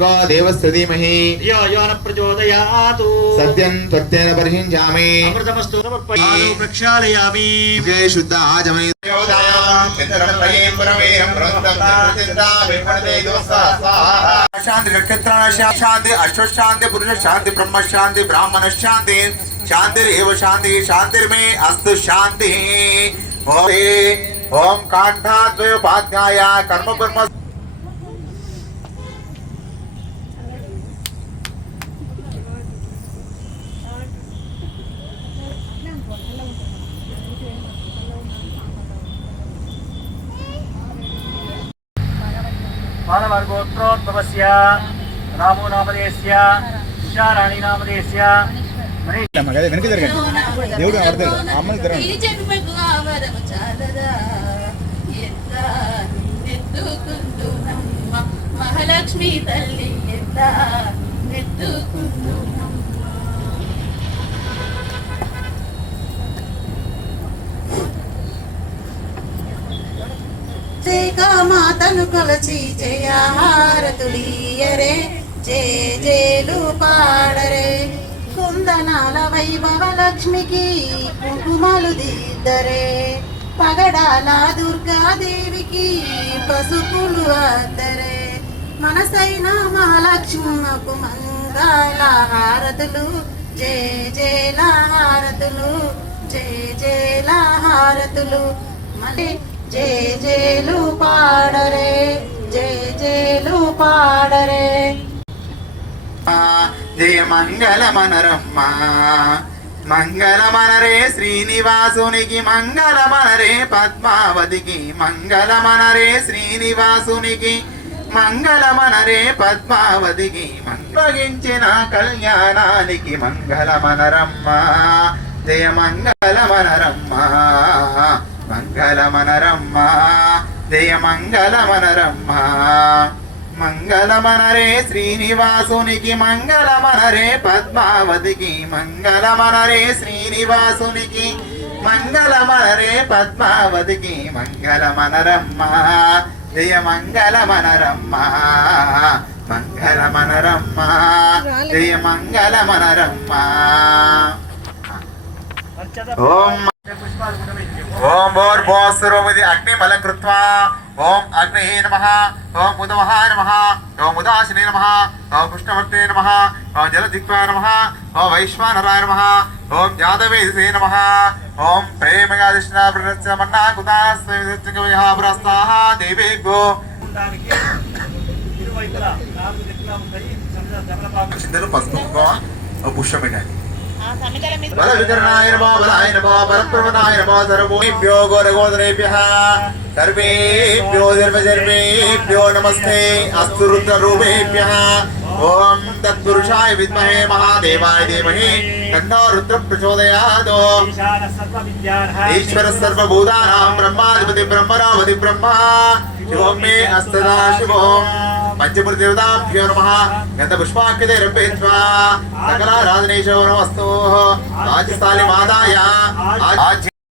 भर्गो देवस्य धीमहि यो यो न प्रचोदयातु सत्यं त्वत्तेन परिहिञ्जामि अमृतमस्तु समर्पयामि प्रक्षालयामि जय शुद्ध आजमनि शांति नक्षत्र शांति अश्व शांति पुरुष शांति ब्रह्म शांति ब्राह्मण शांति शांतिरेव शांति शांतिर्मे अस्तु शांति ओम कांठाद्वयोपाध्याय कर्म ब्रह्म मानवर्गोत्रोद्भवस्य रामो नामधेयस्य शाराणि नामधेयस्य महालक्ष्मी तल्ली మాతను కొలచి జయహారతులీయరే జయ జయలు పాడరే కుందనాల వైభవ లక్ష్మికి కుంకుమలు దిద్దరే పగడాల దుర్గాదేవికి పసుపులు అద్దరే మనసైన మహాలక్ష్మకు మంగళ హారతులు జయ జయల హారతులు జయ జయల హారతులు మళ్ళీ జయ జయలు పాడరే జయ జయలు పాడరే జయ మంగళ మనరమ్మ మంగళ మనరే శ్రీనివాసునికి మంగళ మనరే పద్మావతికి మంగళ మనరే శ్రీనివాసునికి మంగళ మనరే పద్మావతికి మంగళించిన కళ్యాణానికి మంగళ మనరమ్మ జయ మంగళ మనరమ్మ మంగళ మనరమ్మ జయ మంగళ మనరమ్మ మంగళ మనరే శ్రీనివాసునికి మంగళ మనరే పద్మావతికి మంగళ మనరే శ్రీనివాసునికి మంగళ మనరే పద్మావతికి మంగళ మనరమ్మ జయ మంగళ మనరమ్మ మంగళ మనరమ్మ జయ మంగళ మనరమ్మ ఓం ओम भूर्भुवस्सुरोमिति अग्निमलं कृत्वा ओम अग्निहे नमः ओम उदवहाय नमः ओम उदाशिने नमः ओम कृष्णभक्ते नमः ओम जलदिक्वाय नमः ओम वैश्वानराय नमः ओम जातवेदसे नमः ओम प्रेमयादिष्णा प्ररच्च मन्ना कुदास्वयः पुरस्ताः देवेभ्यो చింతలు పసుపు పుష్పం పెట్టండి बल विकरणाय नमः बलाय नमः परप्रवनाय नमः सर्वेभ्यो गौरगोदरेभ्यः सर्वेभ्यो सर्वेभ्यो नमस्ते अस्तु रुद्ररूपेभ्यः ओम तत्पुरुषाय विद्महे महादेवाय धीमहि तन्नो रुद्रः प्रचोदयात् ईश्वर सर्वभूतानां ब्रह्माधिपति ब्रह्मणाधिपति ब्रह्मा शिवं मे अस्तदा शिवम् पंचमूर्तिदेवताभ्यो नमः गन्धपुष्पाक्षतैरर्पयित्वा सकलाराधनेशो नमस्तु राज्यस्थाली माताय आज